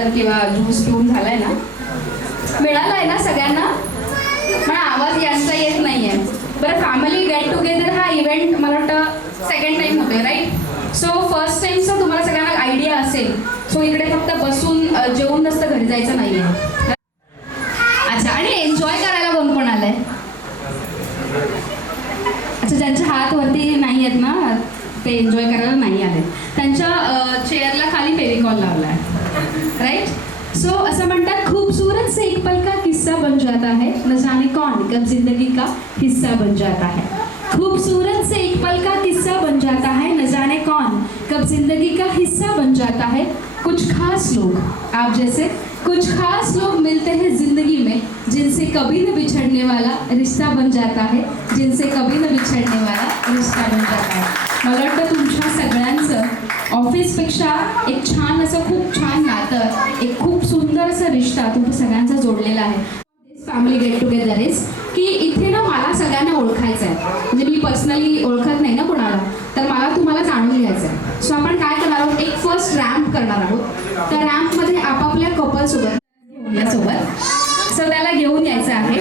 Water किंवा juice पिऊन झालाय ना? मिळालाय ना सगळ्यांना? पण आवाज यांचा येत नाहीये. बरं, फॅमिली गेट टुगेदर हा इव्हेंट मला वाटतं सेकंड टाइम होतोय, राईट? सो फर्स्ट टाइमचा तुम्हाला सगळ्यांना आयडिया असेल. सो इकडे फक्त बसून जेवून नसतं घरी जायचं नाहीये. अच्छा, आणि एन्जॉय करायला कोण कोण आलंय? अच्छा, ज्यांचे हात वरती नाही आहेत ना ते एन्जॉय करायला नाही आले, त्यांच्या चेअरला खाली फेविकॉल लावलाय, राईट? सो असं म्हणतात, खूबसूरत से एक पल का किस्सा बन जाता है, न जाने कौन कब जिंदगी का हिस्सा बन जाता है. खूबसूरत से एक पल का किस्सा बन जाता है, न जाने कौन कब जिंदगी का हिस्सा बन जाता है. कुछ खास लोग आप जैसे कुछ खास लोग मिलते हैं जिंदगी में, जिनसे कभी न बिछड़ने वाला रिश्ता बन जाता है, जिनसे कभी न बिछड़ने वाला रिश्ता बन जाता है. मला वाटतं तुमच्या सगळ्यांचं ऑफिसपेक्षा एक छान असं खूप छान नातं, एक खूप सुंदर असं रिश्ता तुमच्या सगळ्यांचा जोडलेला आहे. फॅमिली गेट टुगेदर इज की इथे ना मला सगळ्यांना ओळखायचं आहे. म्हणजे मी पर्सनली ओळखत नाही ना कोणाला, तर मला तुम्हाला जाणून घ्यायचं आहे. सो आपण काय करणार आहोत, एक फर्स्ट रॅम्प करणार आहोत. त्या रॅम्पमध्ये आपापल्या कपलसोबत सो त्याला घेऊन यायचं आहे.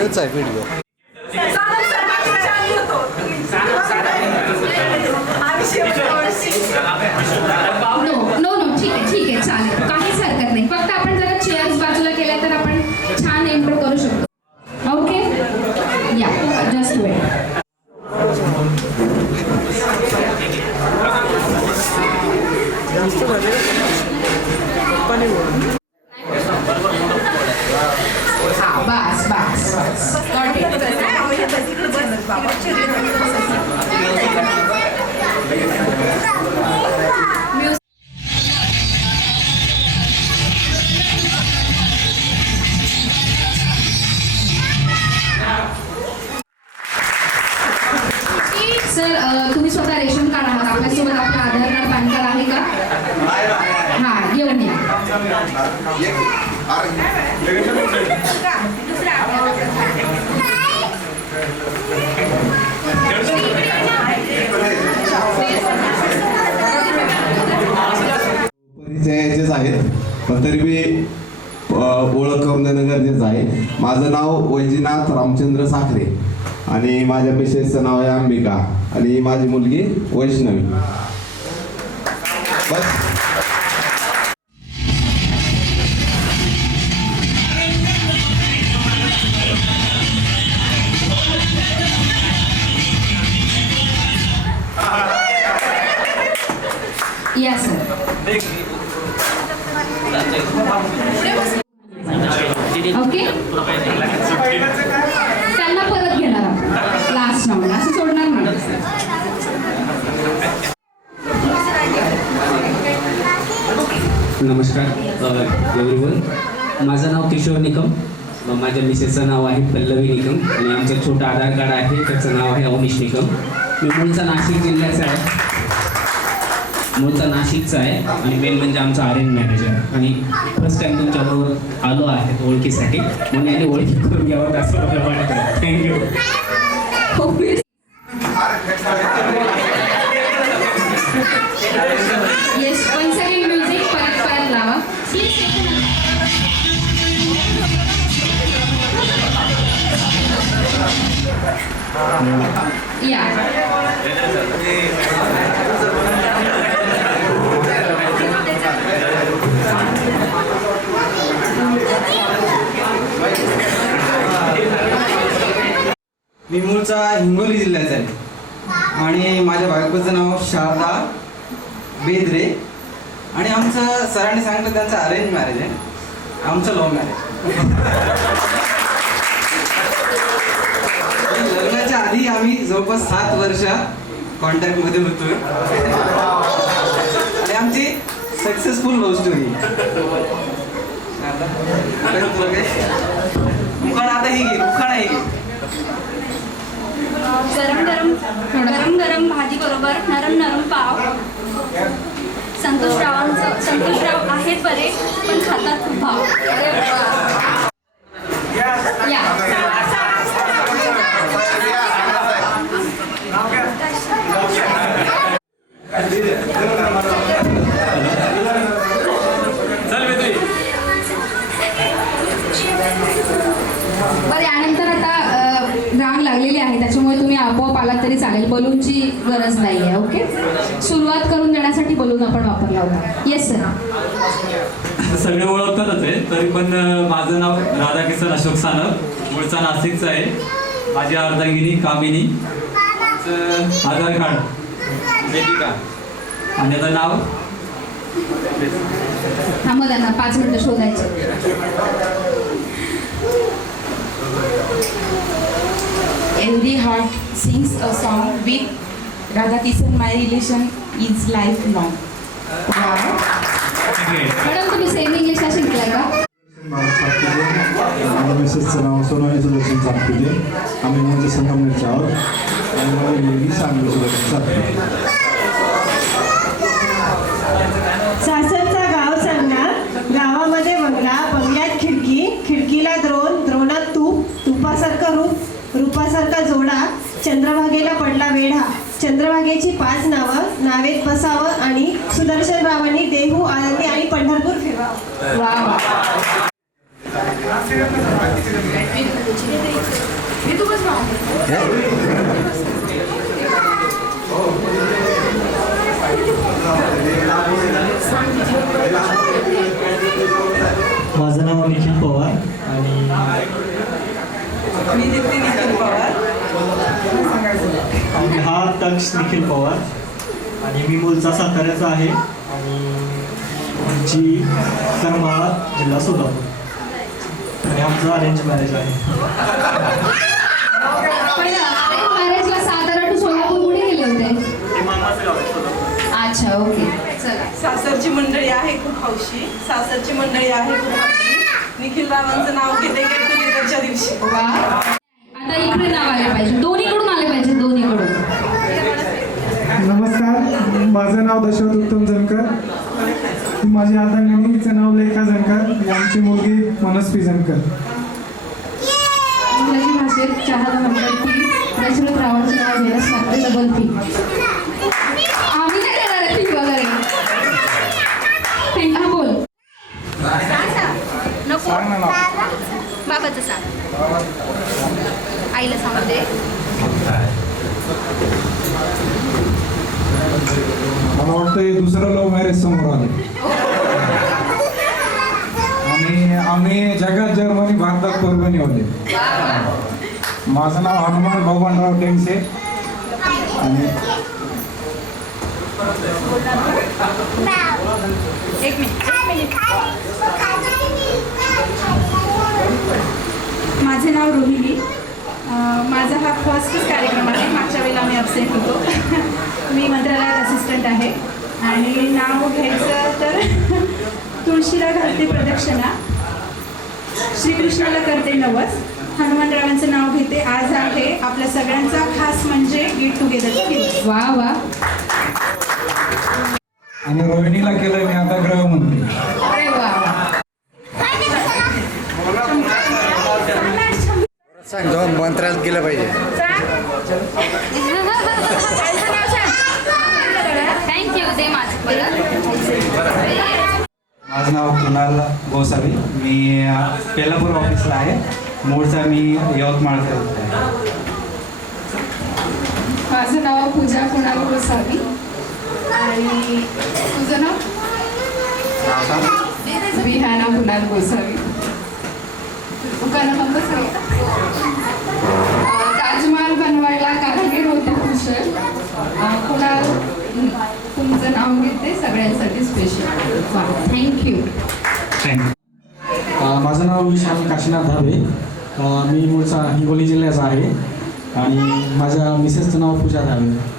नो नो ठीक आहे चालेल, काहीच हरकत नाही. फक्त आपण जरा चेअर्स बाजूला केल्या तर आपण छान एंट्रो करू शकतो. ओके, या जस्ट वेट. बस बस बस सर, तुम्ही स्वतः रेशन कार्ड आहात, आपल्यासोबत आपलं आधार कार्ड पॅन कार्ड आहे का? हां, घेऊन या. परिचयाचेच आहेत, पण तरी मी ओळख करून देणं गरजेचं आहे. माझं नाव वैजनाथ रामचंद्र साखरे आणि माझ्या मिसेसचं नाव आहे अंबिका आणि माझी मुलगी वैष्णवी. बस. या सर. ओके, त्यांना परत घेणार आहोत लास्ट राऊंड, असं सोडणार नाही. नमस्कार एव्हरीवन, माझं नाव किशोर निकम, माझ्या मिसेसचं नाव आहे पल्लवी निकम आणि आमचं छोटं आधार कार्ड आहे त्याचं नाव आहे अवनीश निकम. मी मूळचा नाशिक जिल्ह्याचा आहे, आणि मेन म्हणजे आमचा अरेंज मॅरेज आहे आणि फर्स्ट टाइम तुमच्याबरोबर आलो आहे ओळखीसाठी, म्हणून यांनी ओळखी करून घ्यावं असं मला वाटतं. Thank you. Yes, one second music परत लावा. या मी मूळचा हिंगोली जिल्ह्याचा आहे आणि माझ्या बायकोचं नाव शारदा बेदरे आणि आमचं सरांनी सांगितलं त्यांचं अरेंज मॅरेज आहे, आमचं लव्ह मॅरेज. लग्नाच्या आधी आम्ही जवळपास 7 वर्ष कॉन्टॅक्टमध्ये होतोय आणि आमची सक्सेसफुल लव्ह स्टोरी. आता ही घे, उखाणा ही घे. गरम गरम भाजी बरोबर नरम नरम पाव. संतोषराव आहेत बरे पण खातात खूप भाव. आहे, त्याच्यामुळे तुम्ही आपोआप आलात तरी चालेल. बलूनची गरज नाही आहे. ओके, सुरुवात करून देण्यासाठी बलून आपण वापरला होता. Yes sir. सगळे ओळखतातच आहे, तरी पण माझं नाव राधाकिशन अशोक सानप, मूळचा नाशिकचा आहे. माझी अर्धांगिनी कामिनी, आधार कार्ड वेदिका, आणि आता नाव थांबा, त्यांना 5 मिनिटं शोधायचं. Every heart sings a song with Radha Kishan. My relation is lifelong. Madam तुम्ही सेम इंग्लिशला शिकलाय का? माझ्या मिसेसचं नाव सोनाली सुदर्शन सातपुते. आम्ही म्हणजे संगमनेरचे आहोत आणि माझी मुलगी सांगली सुदर्शन सातपुते. सासरचा गाव सांगणार, गावामध्ये बंगला, बंगल्यात खिडकी, खिडकीला द्रोण, द्रोणात तूप, तुपासारखा रूप, रूपासारखा जोडा, चंद्रभागेला पडला वेढा, चंद्रभागेची 5 नावं, नावेत बसावं आणि सुदर्शनरावांनी देहू, आळंदी आणि पंढरपूर फिरवावं. वा वा. माझं नाव निखिल पवार आणि मी दीप्ती निखिल पवार. हा तक्ष निखिल पवार आणि मी मूळचा साताऱ्याचा आहे आणि आमची करमाळा जिल्हा सोलापूर आणि आमचं अरेंज मॅरेज आहे. मॅरेजला सातारा टू सोलापूर कुठे गेले होते? ते मामाचं गाव आहे सोलापूर. अच्छा, ओके, चला. सासरची मंडळी आहे खूप हौशी, सासरची मंडळी आहे खूप हौशी. निखिल रावांचं नाव घेते गेट टुगेदरच्या दिवशी. वा. आता इकडे नाव आले पाहिजे, दोन्हीकडून आले पाहिजे, दोन्हीकडून. नमस्कार, माझं नाव दशरथ उत्तम जनकर. माझी अर्धांगिनी, हिचं नाव लेखा जनकर. आमची मुलगी मनस्वी जनकर. इंग्रजी भाषेत चहाला म्हणतात की दशरथ रावांचं नाव घ्यायलाच लागते, डबल फी. आम्ही नाही देणार आहे फी वगैरे. हा बोल. नको बाबाचं सांग, आईला सांगते. मला वाटतं हे दुसरं लव्ह मॅरेज समोर आलं. आम्ही जगात जर्मनी, भारतात परभणी होते. माझं नाव हनुमान भगवानराव टेंगसे आणि एक मिनिट. माझे नाव रोहिणी. माझा हा फर्स्टच कार्यक्रम आहे. मागच्या वेळेला मी अब्सेंट होतो. मी मंत्रालयात असिस्टंट आहे आणि नाव घ्यायचं तर तुळशीला घालते प्रदक्षिणा, श्रीकृष्णाला करते नवस, हनुमानरावांचं नाव घेते. आज आहे आपल्या सगळ्यांचा खास म्हणजे गेट टुगेदरचा दिवस. वा वा. आणि रोहिणीला केलं मी आता गृहमंत्री. अरे वा. जाऊन मंत्रालयात गेलं पाहिजे. थँक्यू. दे माझं परत. माझं नाव कुणाल गोसावी. मी पेलापूर ऑफिसला आहे. मूळचा मी यवतमाळचा आहे. माझं नाव पूजा कुणाल गोसावी आणि तुझं नाव? विहाना कुणाल गोसावी. दुकानं बंद ताजमहाल बनवायला कारागीर होते कुशल. कुणाल तुमचं नाव घेते सगळ्यांसाठी स्पेशल. थँक्यू. माझं नाव विशाल काशीनाथ धाबे. मी मूळचा हिंगोली जिल्ह्याचा आहे आणि माझ्या मिसेसचं नाव पूजा धाबे.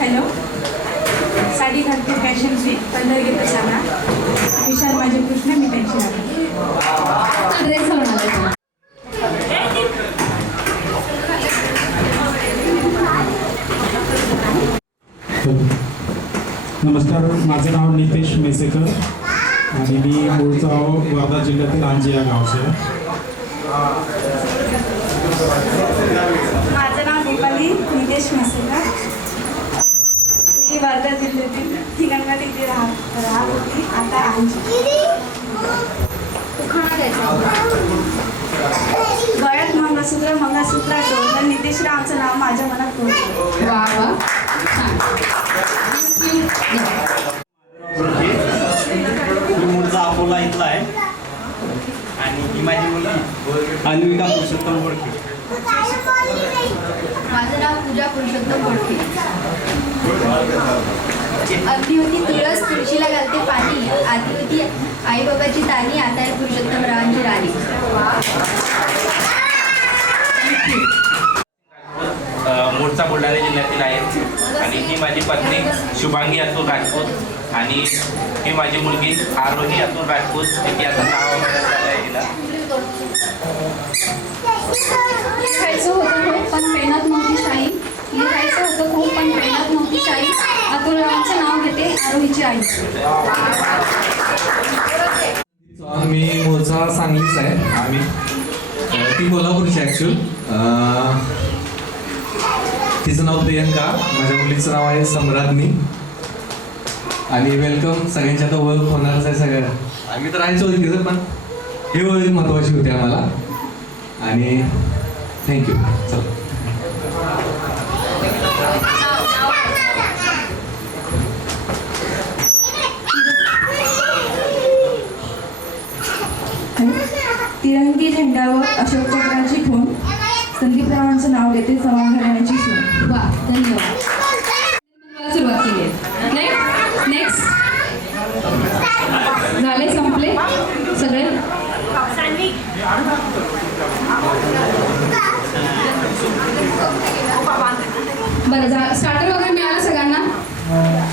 हॅलो. नमस्कार, माझं नाव नितेश मेसेकर आणि मी मूळचा वर्धा जिल्ह्यातील आंजी या गावचे आहे. माझं नाव दीपाली नितेश मेसेकर. मी वर्धा जिल्ह्यातील हिंगणघाट इथे राहत होती. आता गळ्यात मंगळसूत्र आठवलं. नितेश रावचं नाव माझ्या मनात पोहोचलं. वा वा छान. मी मूळचा अकोला इथला आहे आणि ही माझी मुलगी अन्विका पुरुषोत्तम बोडके. माझं नाव पूजा पुरुषोत्तम बोडके. अगदी होती तुळस तुळशीला घालते पाणी, आधी होती आई बाबाची तानी, आता आहे पुरुषोत्तम रावांची राणी. मूळचा बुलढाणा जिल्ह्यातील आहे आणि ही माझी पत्नी शुभांगी अतुल राजपूत आणि ही माझी मुलगी आरोही अतुल राजपूत. तिथे आता नाव झालं आहे तिला. लिहायचं होतं खूप पण पेनात नव्हती शाई. लिहायचं होतं खूप पण पेनात नव्हती शाई. अतुलरावांचं नाव घेते आरोहीची आई. मी मूळचा सांगलीच आहे. आम्ही ती कोल्हापूरची ॲक्च्युअल. तिचं नाव प्रियंका, माझ्या मुलीचं नाव आहे सम्राज्ञी. आणि वेलकम. सगळ्यांची आता ओळख होणारच आहे सगळ्या. आम्ही तर राहायचो ओळखीचं, पण ही ओळख महत्त्वाची होती आम्हाला. आणि थँक्यू. चला. तिरंगी झेंड्यावर अशोक चक्राची खूण. संदीपरावांचं नाव घेते सवांघराण्याची सून. वा धन्यवाद. सुरुवात केली आहे. नेक्स्ट झाले, संपले सगळे. बरं स्टार्टर वगैरे मिळालं सगळ्यांना?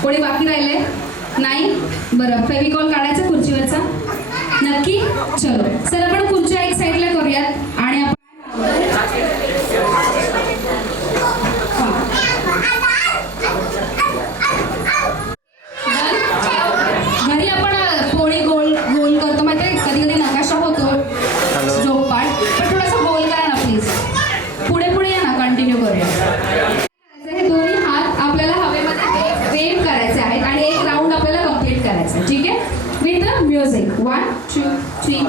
कोणी बाकी राहिले नाही? बरं फेविकॉल काढायचा खुर्चीवरचा नक्की. चलो सर आपण खुर्च्या एक साईडला करूयात आणि आपण घरी आपण कोणी गोल गोल करतो माहिती आहे. कधी कधी नकाशा होतो जोपाट, पण थोडासा गोल करा ना प्लीज. पुढे पुढे या ना, कंटिन्यू करूया. हे दोन्ही हात आपल्याला हवेमध्ये वेव्ह करायचे आहेत आणि एक राऊंड आपल्याला कम्प्लीट करायचं आहे. ठीक आहे, विथ द म्युझिक. 1 2 3.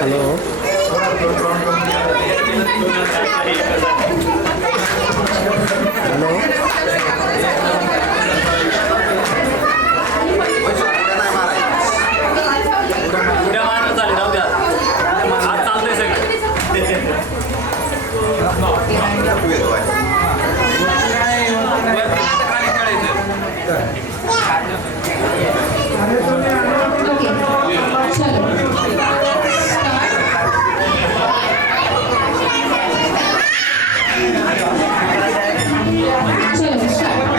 हॅलो. उड्या मारणं चालेल, राहू द्या. आज चालतंय सगळं. ओके चलो चलो स्टार्ट.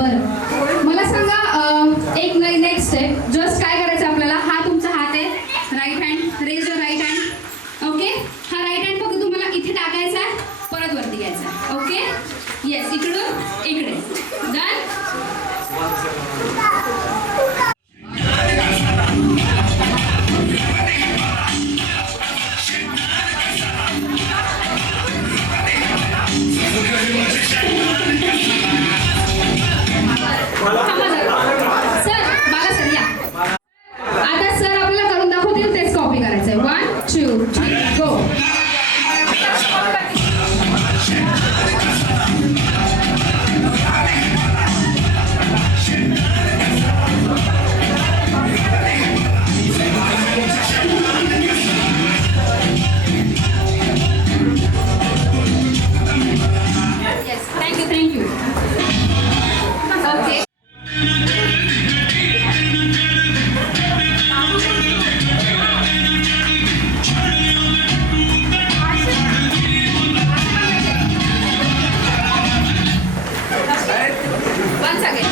बरं मला सांगा एक नेक्स्ट आहे. जस्ट काय करायचं आपल्याला, हा तुमचा हात आहे, right hand, raise your right hand. Okay, हा राईट हँड फक्त तुम्हाला इथे टाकायचा आहे, परत वरती घ्यायचा आहे. ओके, येस, इकडून इकडे. डन. सर मला सर या आता सर आपल्याला करून दाखवतील तेच कॉपी करायचंय. 1 2 3 go. Yes, thank you. Okay. Once again.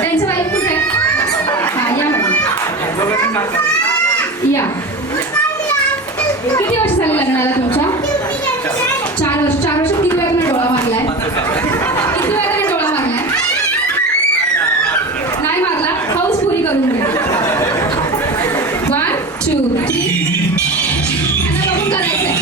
त्यांचं वाईफ कुठे आहे? हा, या मॅडम. या. किती वर्ष झाली लग्नाला तुमच्या? 4 वर्ष. 4 वर्षात किती वेळा तुम्ही डोळा मारलाय? किती वेळा तुम्ही डोळा मारलाय? नाही मारला. हौस पुरी करून घ्या. 1 2 3. आता बघून करायचंय.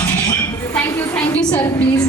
Thank you. Thank you, sir, please.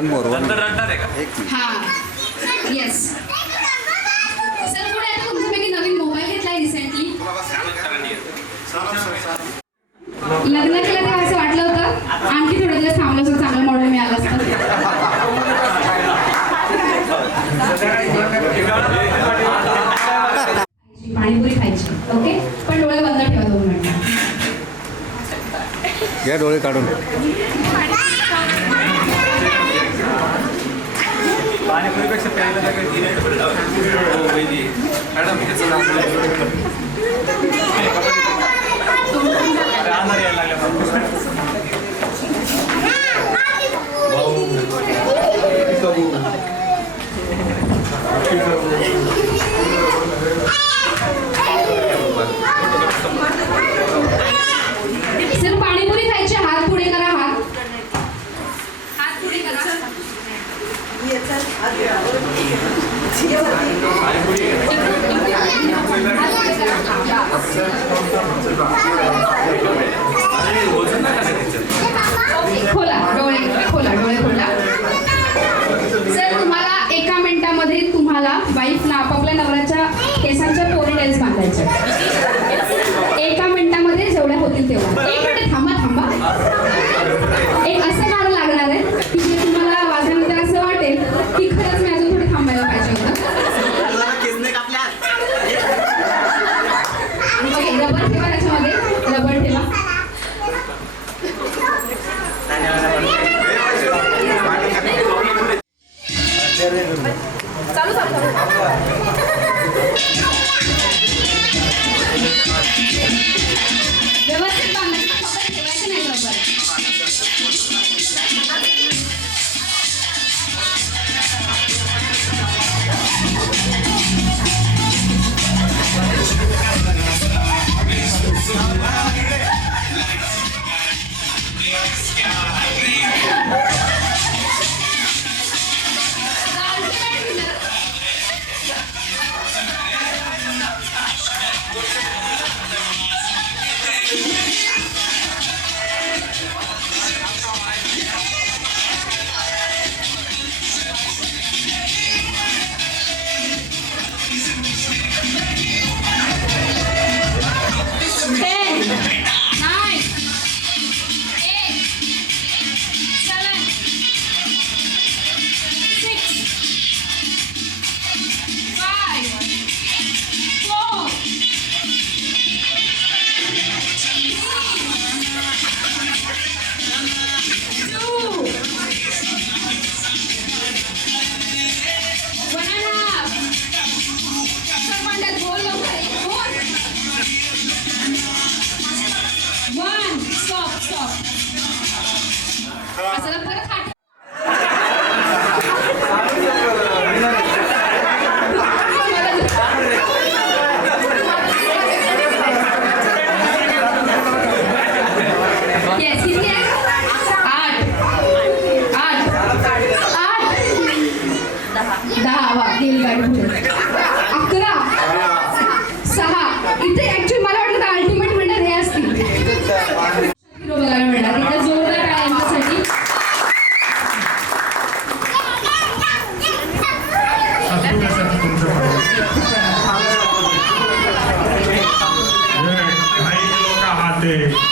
नंतर रडणार आहे का? हा येस सर पुढे आता तुमच्यापैकी नवीन मोबाईल घेतलाय रिसेंटली लग्न केलं तेव्हा असं वाटलं होतं आणखी थोडे दिवस थांबलं असं चांगलं मॉडेल मिळालं असतं पाणीपुरी खायची ओके पण डोळे बंद ठेवा 2 मिनिटं घ्या डोळे काढून. पाणीपुरीपेक्षा प्यायला मॅडम यायला लागल्या सर पाणीपुरी खायची हात पुढे करा हात पुढे करा डोळे खोला सर तुम्हाला 1 मिनिटामध्ये तुम्हाला वाईफला आपापल्या नवऱ्याच्या केसांच्या पोनीटेल्स बांधायचे 1 मिनिटामध्ये जेवढ्या होतील तेवढ्या 1 मिनिट थांबा एक असं गाणं लागणार आहे की जे तुम्हाला वाजल्यानंतर असं वाटेल की खरंच मी अजून थोडे थांबायला पाहिजे होतं ओके रबर ठेवा त्याच्यामध्ये रबर ठेवा व्यवस्थित बांधायचं फक्त ठेवायचं नाही रबर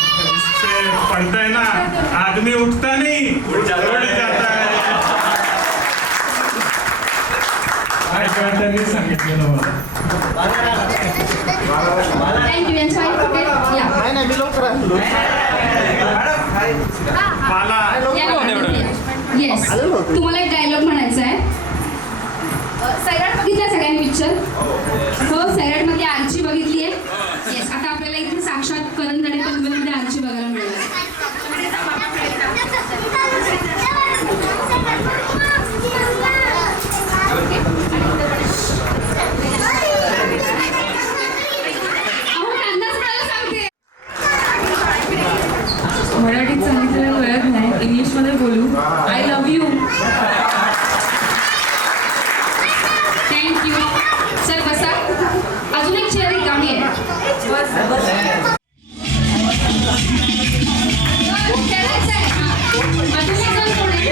पढ़ता है ना आदमी उठता नहीं उड़ जाता है त्यांनी सांगितलेलं मला थँक्यू येस तुम्हाला एक डायलॉग म्हणायचा आहे सैराट बघितला सगळ्यांनी पिक्चर हो सैराट मध्ये आरची बघितली आहे येस आता आपल्याला इथे साक्षात करंजडे पनवेलमध्ये आरची बघायला मिळेल मराठीत सांगितलेलं कळत नाही इंग्लिशमध्ये बोलू I love you thank you sir बसा अजून एक चेअर रिकामी आहे अजून एक जण कोण आहे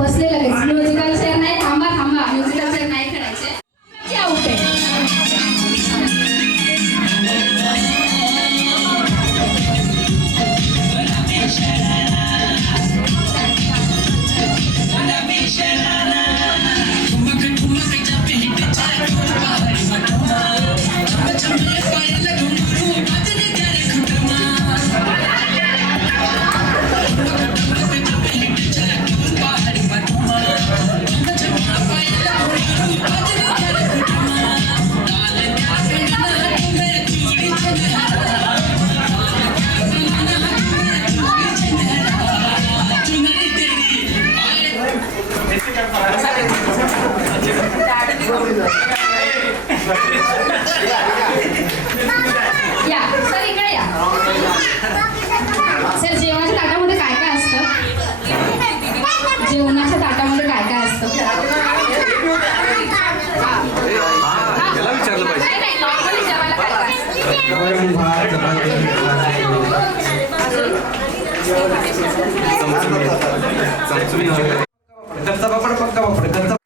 बसले लगेच. म्युझिकल चेअर नाही, थांबा थांबा, म्युझिकल चेअर नाही खेळायचे. आउट आहे. या सर इकडे या. सर जेवणाच्या ताटामध्ये काय काय असतं? जेवणाच्या ताटामध्ये काय काय असतं? त्याला विचारलं पाहिजे. नाही नाही, नॉर्मली जेवायला काय काय असतं? वरण, भात, चपाती, चमचमीत वगैरे. कच्चा पापड, पक्का पापड, कच्चा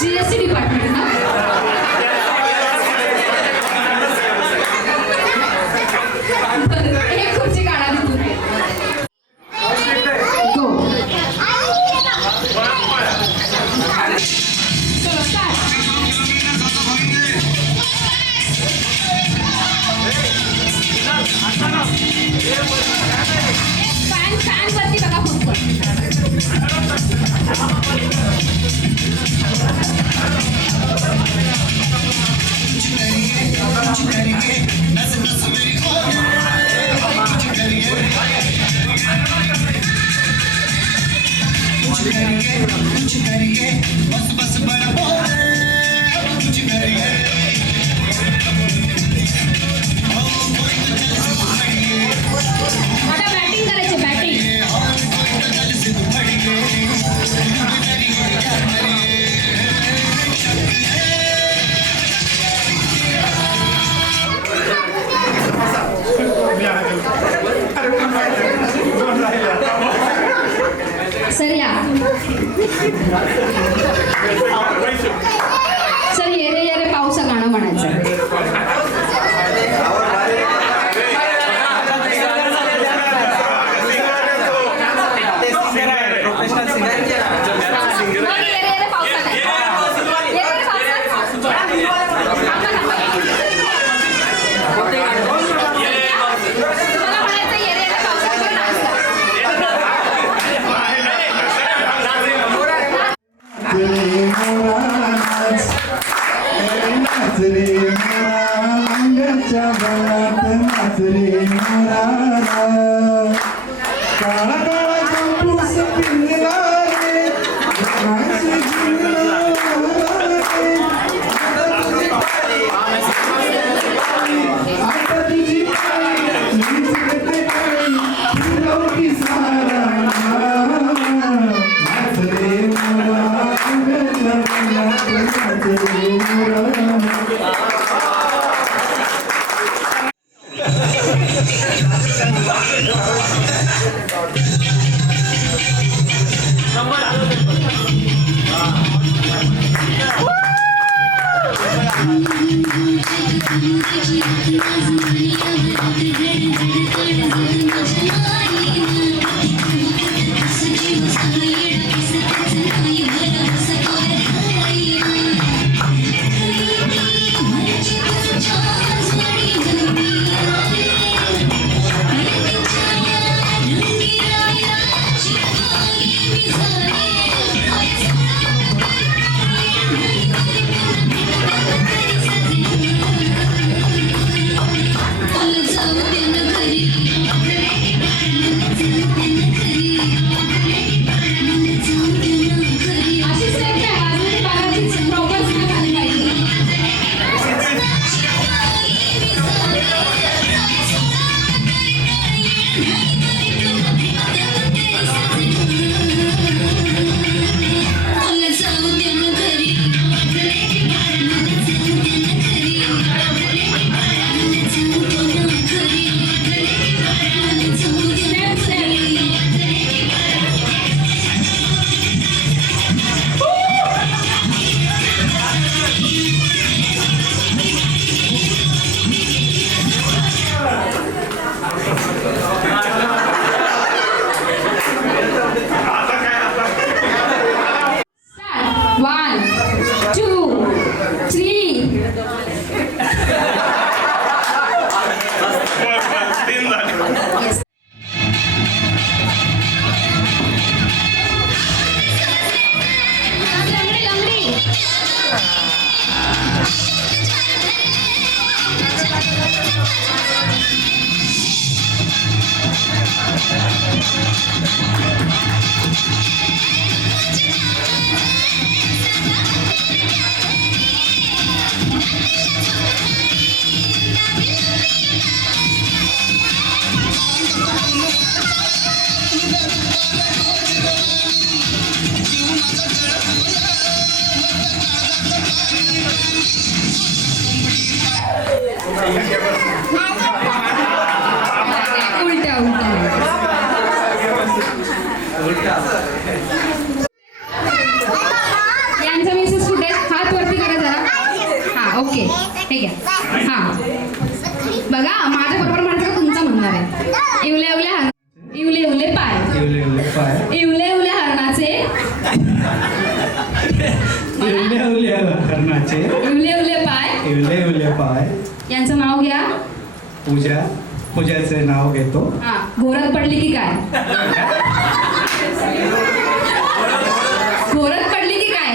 जीएसटी डिपार्टमेंट ना. एक खुर्ची काढा तिथून. Go. चलो, start. फॅन वरती बघा फक्त. आता बॅटिंग करायची, बॅटिंग. सर या. सर ये रे ये रे पावसा गाणं म्हणायचं. उलट्या यांचा मिसेस कुठे आहेत? हात वरती करा जरा. हा ओके ठीक आहे. हा बघा माझ्या बरोबर म्हणायचं का तुमचा म्हणणार आहे. इवले इवले इवले इवले पाय इवले इवले हरणाचे इवले इवले हरणाचे इवले इवले पाय इवले इवले पाय. यांचं नाव घ्या. पूजाचे नाव घेतो. हा घोरत पडली की काय? घोरत पडली की काय?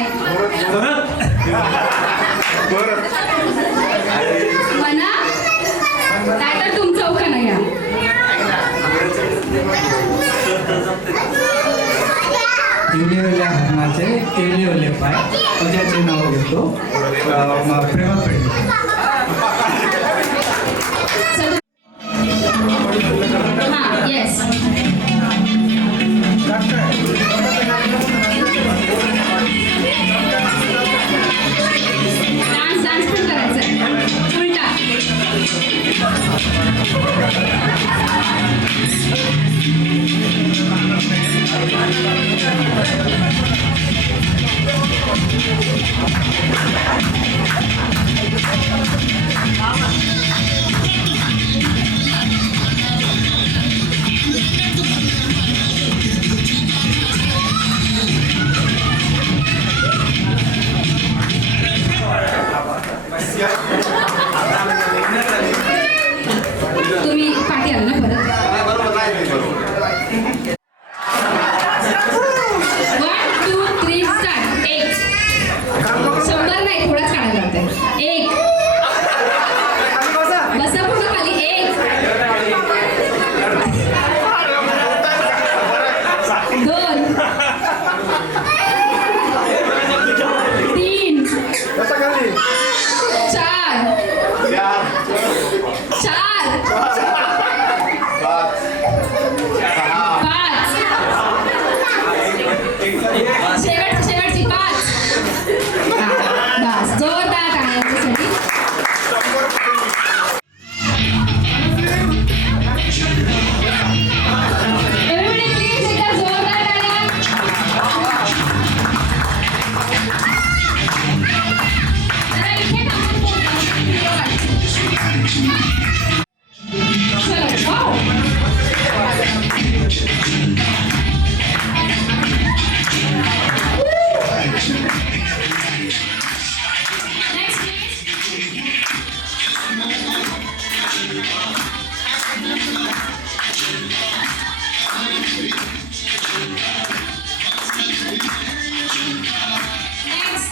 म्हणा नाहीतर तुमचं उखाणं घ्या. इवले इवले हरणाचे इवले इवले पाय. पूजाचे नाव घेतो. प्रेमात पडली. हा येस डान्स डान्स पण करायचं उलटा. तुम्ही पाठी आला ना परत. 1 2 3 स्टार्ट. 1 100 नाही थोडाच काढायला लागतंय. 1 बसा पूर्ण खाली. 1 2 3 शेवटची 5. बस जोरदार आहे याच्यासाठी. Everybody please एकदा जोरदार टाळ्या. जरा इथे थांबून बोला. चलो wow. Next please. Next.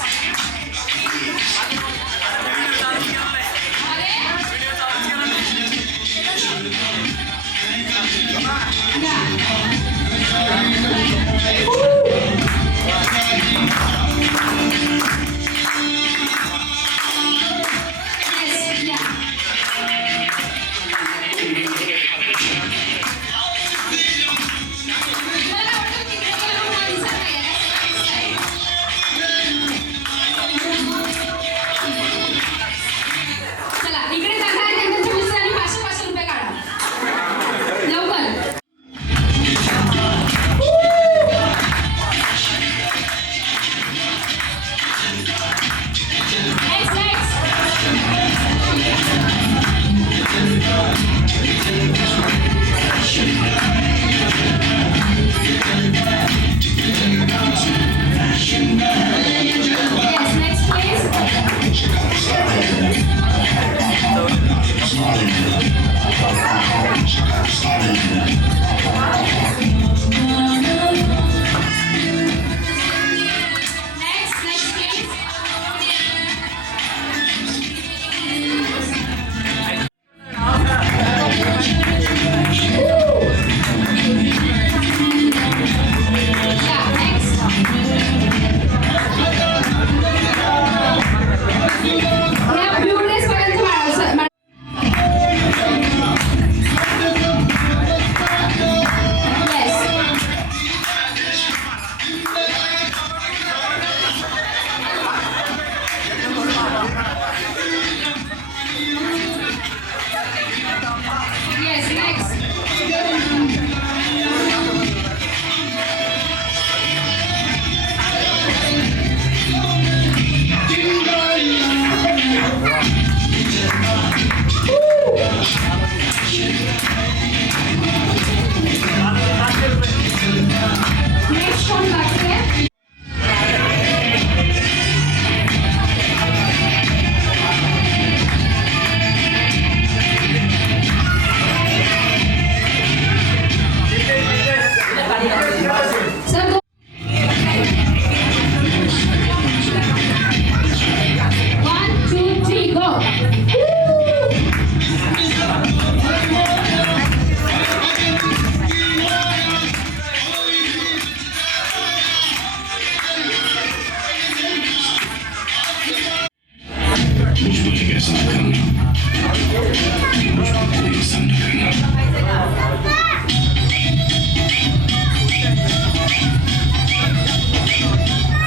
Yeah.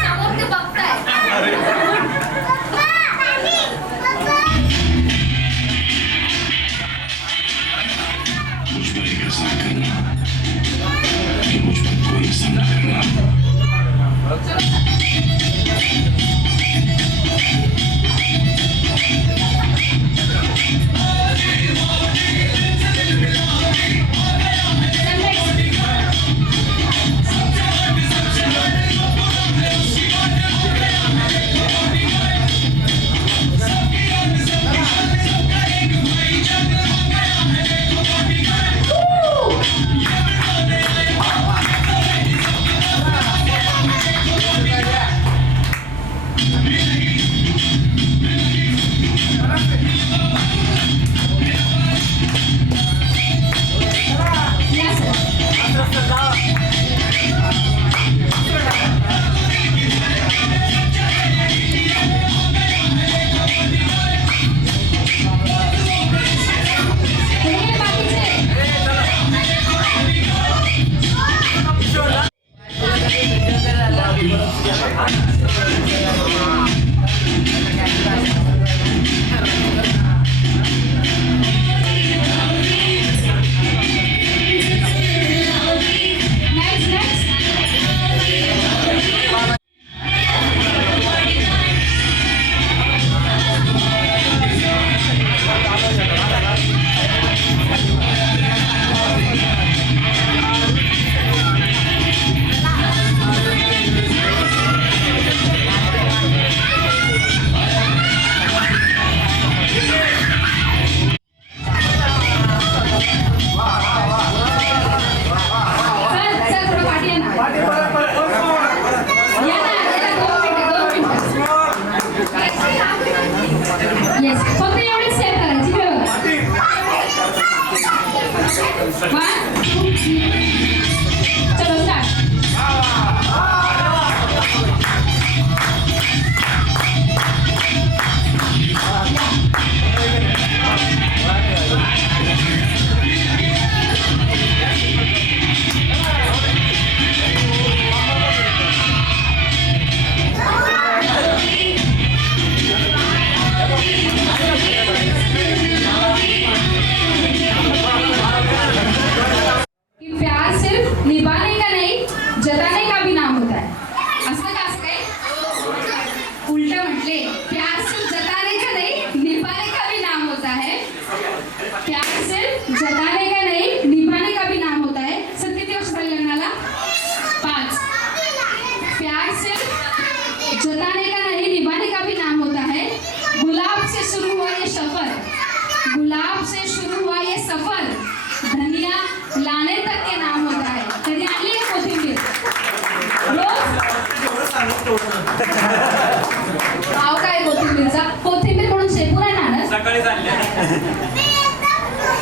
समोर ते बघताय. नाव काय कोथिंबीरचा? कोथिंबीर म्हणून शेपूर आहे ना सकाळी चालल्या.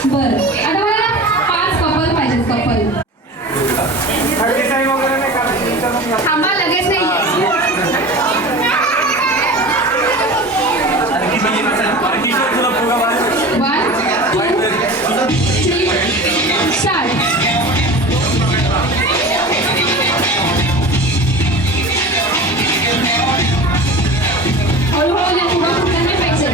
बरं आता मला 5 कपल पाहिजेत. कपल थांबा लगेच नाही. One, two, three, start. हळूहळू पुढं फुटलं नाही पाहिजे.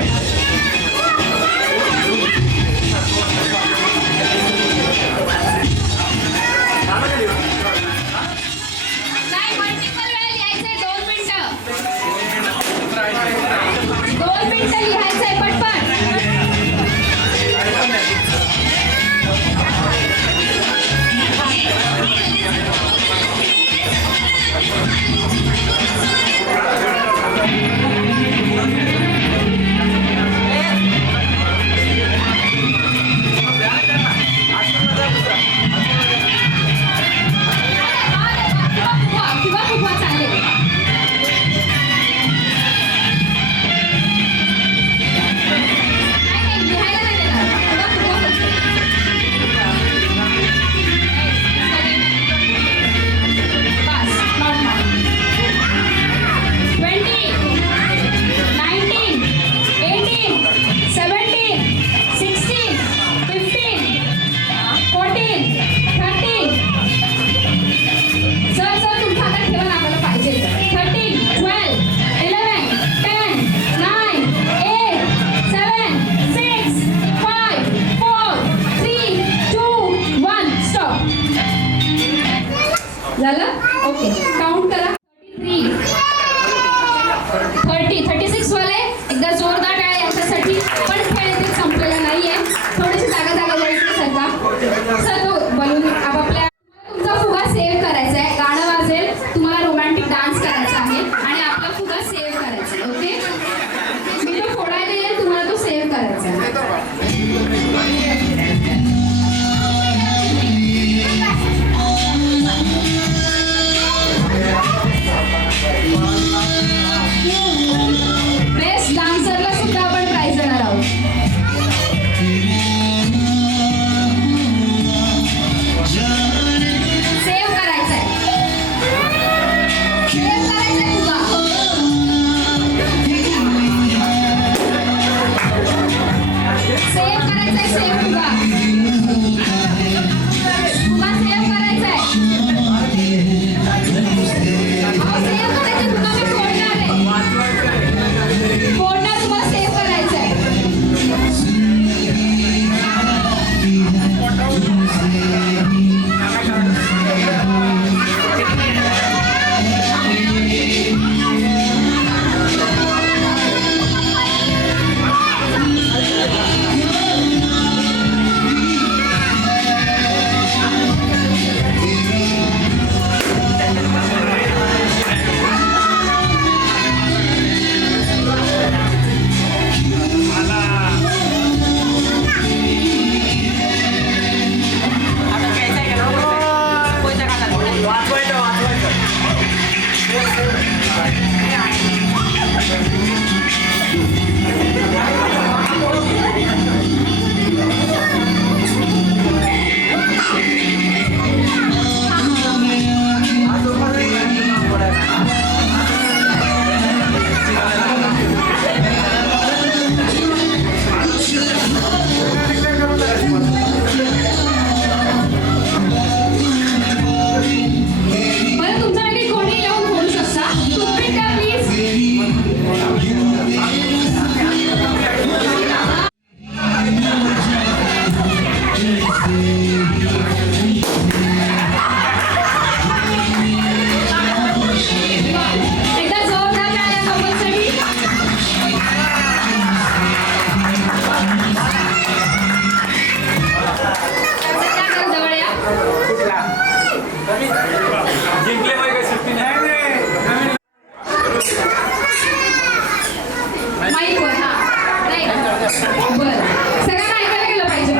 बरं सगळ्यांना ऐकायला गेलं पाहिजे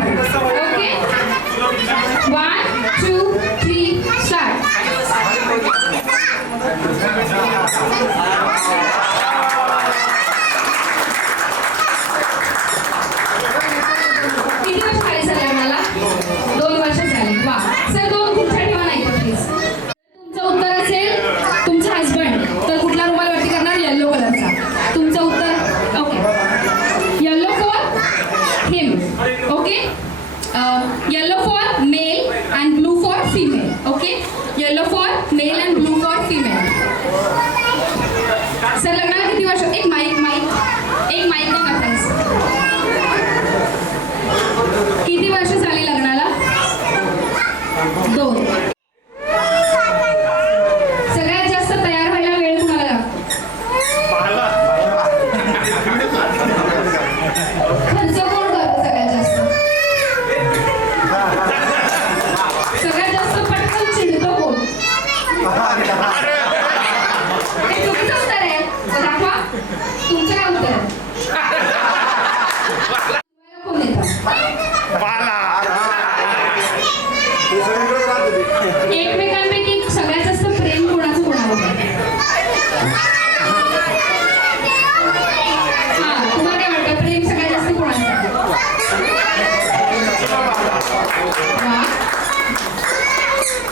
ओके 1 2 3 स्टार्ट किती वर्ष झाले सर लग्नाला 2 वर्ष झाली वा सर 2 खुर्च्या ठेवा नाही प्लीज तुमचं उत्तर असेल तुमचा हस्बंड तर कुठला रुमाल वरती करणार येलो कलरचा तुमचं उत्तर okay yellow for him okay yellow for male and blue for female okay yellow for male and blue for female sir लग्नाला किती वर्ष एक माईक द्या ना फ्रेंड्स किती वर्ष झाली लग्नाला 2 सगळ्यात जास्त तयार व्हायला वेळ कुणाला लागतो खर्च कोण करतो सगळ्यात जास्त पटकन चिडतो कोण हे तुमचं उत्तर आहे दाखवा तुमचं काय उत्तर आहे कोण देतं एकमेकांपैकी सगळ्यात जास्त प्रेम कोणाचं कोणावर हा तुम्हाला काय वाटतं प्रेम सगळ्यात जास्त कोणाचं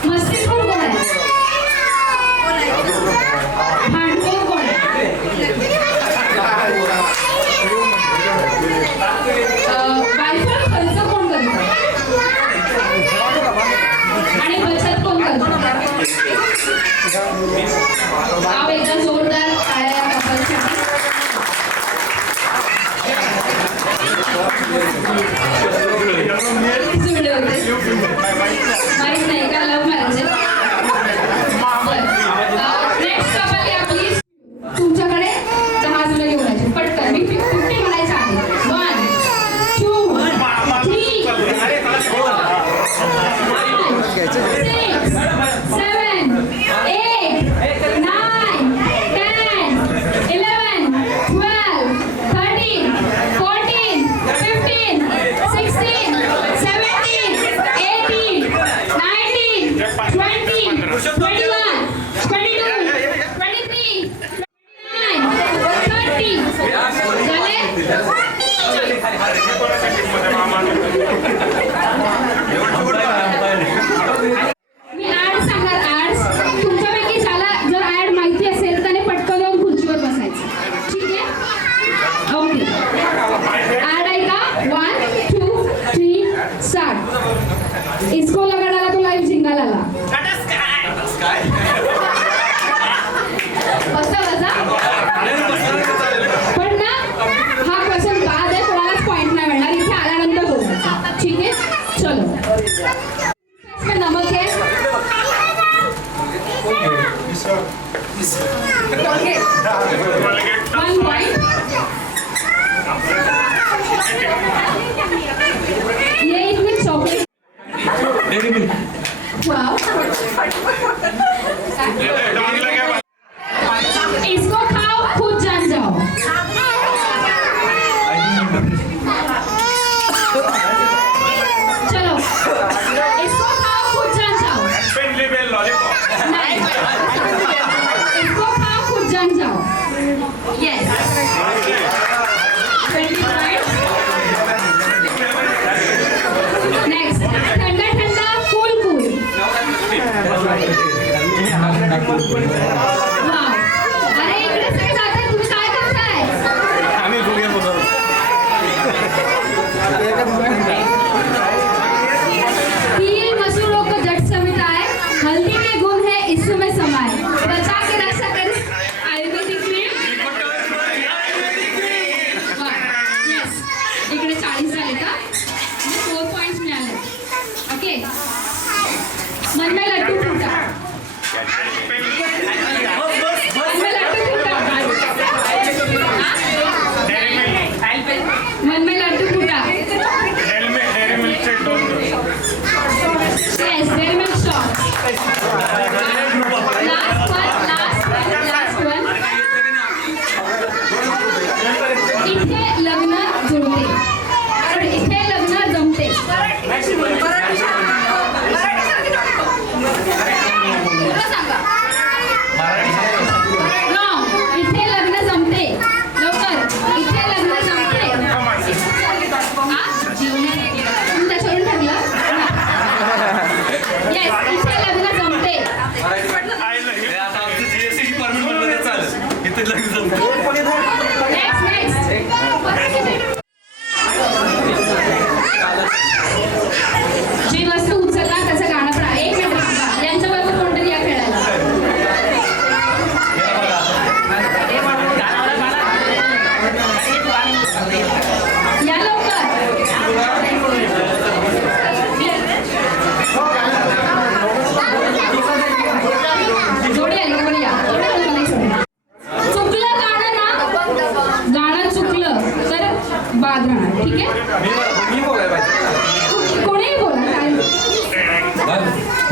मस्ती कोण कोण आहे भांडखोर कोण आहे वायफळ खर्च कोण करतं आणि बचत कोण करतं गाव एकदा जोरदार टाळ्या या कपलसाठी जुळले होते माहित नाही का लव्ह मॅरेज नेक्स्ट कपल या प्लीज तुमच्याकडे 10 जुळे घेऊन यायचे पटकन मी 50 म्हणायचं आहे 1 2 3 6 7 8 9 10 11 12 13 14 15 16 17 18 19 20 21 22 23 29 30 मी ऍड सांगणार ऍड तुमच्यापैकी ज्याला जर ऍड माहिती असेल त्याने पटकन येऊन खुर्चीवर बसायचं ठीक आहे ओके ऍड आहे का 1 2 3 स्टार्ट इसको लगाडाला तो लाईव्ह झिंगालाला बसा पण ना हा क्वेश्चन बाद आहे कोणालाच पॉइंट नाही मिळणार इथे आल्यानंतर बोलायचं ठीक आहे चलो इसमें नमक है वन पॉइंट ये इसमें चॉकलेट वाओ इसको खाओ खुद जान जाओ चलो इसको खाओ खुद जान जाओ नहीं इसको खाओ खुद जान जाओ यस 20 पॉइंट्स नेक्स्ट ठंडा ठंडा कूल कूल वाव अरे इकडे सगळे जाताय तुम्ही काय करताय तीन मसूरों को जट से मिटाए हल्दी के गुण है इसमें समाये बचा के रक्षा कर आयुर्वेदिक क्रीम यस इकडे 40 झाले का 4 पॉइंट्स मिळाले ओके मन में लड्डू फूटा मन में लड्डू फूटा yes very much short last one इथे लग्न जुळते बाद राहणार. ठीक आहे, मी बोलायला पाहिजे. कोणीही बोला काय.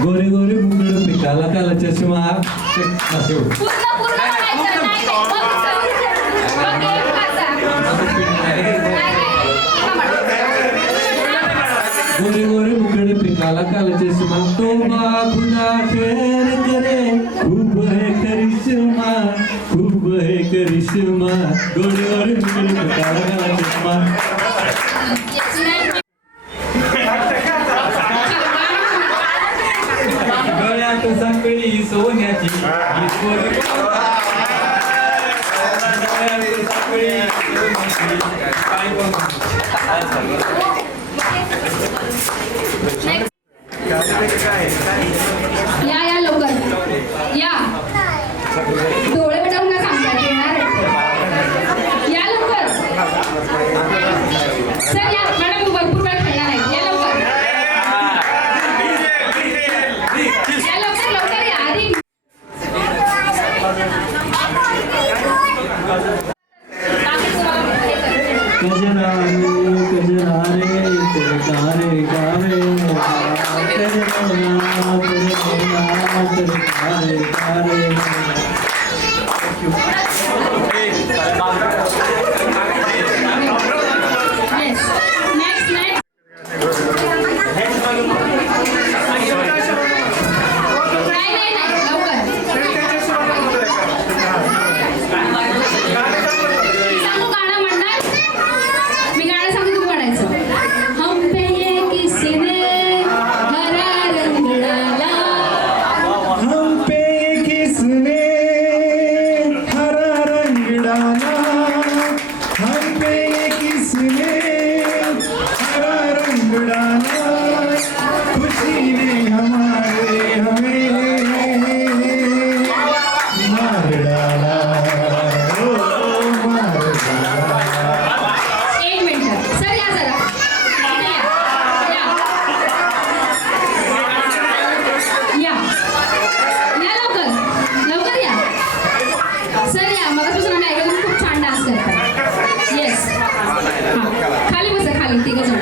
गोरे गोरे मुकड पिकाला काला चष्मा असे पूर्ण पूर्ण म्हणायचं नाही. मग एक वाचा. गोरे गोरे मुकड पिकाला काला चष्मा तोबा खुदा खैर करे खूब है करिश्मा खूब है करिश्मा गोरे गोरे मुकड पिकाला काला चष्मा. गळ्यात साखळी सोन्याची ही पोरगी. गळ्यात साखळी सोन्याची. काय पण या लवकर या. डोळे मिटावून काय सांगतात येणार आहे. या लवकर सर. या मॅडम भरपूर वेळ खेळणार आहे. या लवकर या लवकर लवकर या आधी. कजरा रे तारे गावे Yes. Next, next. नाही लवकर. सांगू गाणं म्हणणार. मी गाणं सांगते तू म्हणायचं. हम पे ये किसने हरा रंग डाला. हम पे किसने हरा रंग डाला हम पे किसने हरा रंग डाला खुशी ने हमारे हमें मार डाला ओ मार डाला. एक मिनिट सर. या जरा इथे या. या लवकर लवकर या सर. या मगापासून आम्ही ऐकलं तुम्ही खूप छान डान्स करता. येस. खाली बसा खाली तिघं जण.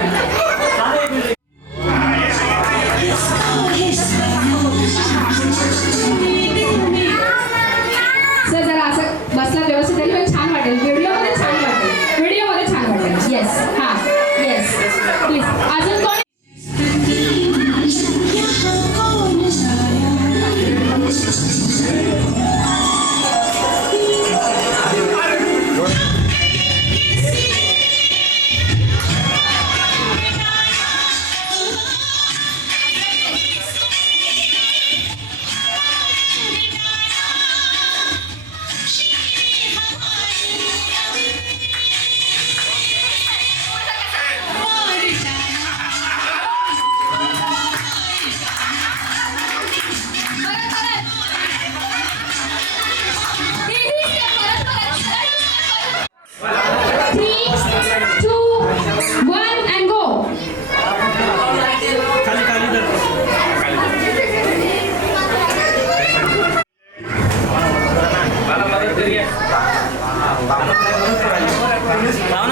सर जरा असं बसला व्यवस्थित तरी पण छान वाटेल. व्हिडिओमध्ये छान वाटेल. व्हिडिओमध्ये छान वाटेल. येस. हां येस प्लीज. अजून कोण.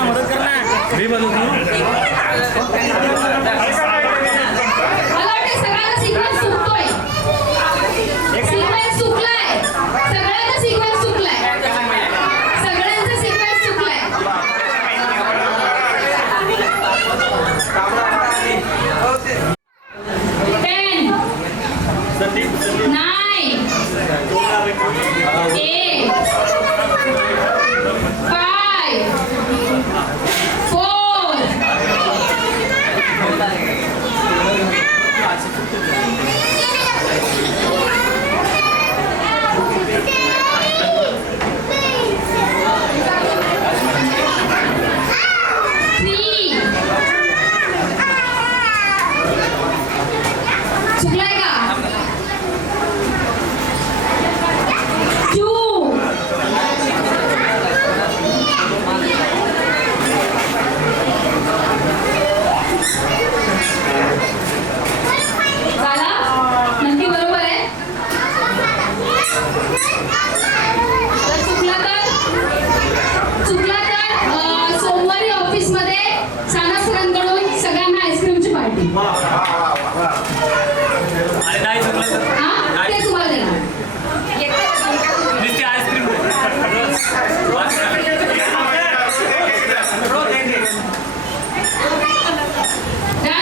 मदत कर ना. मी बनवतो.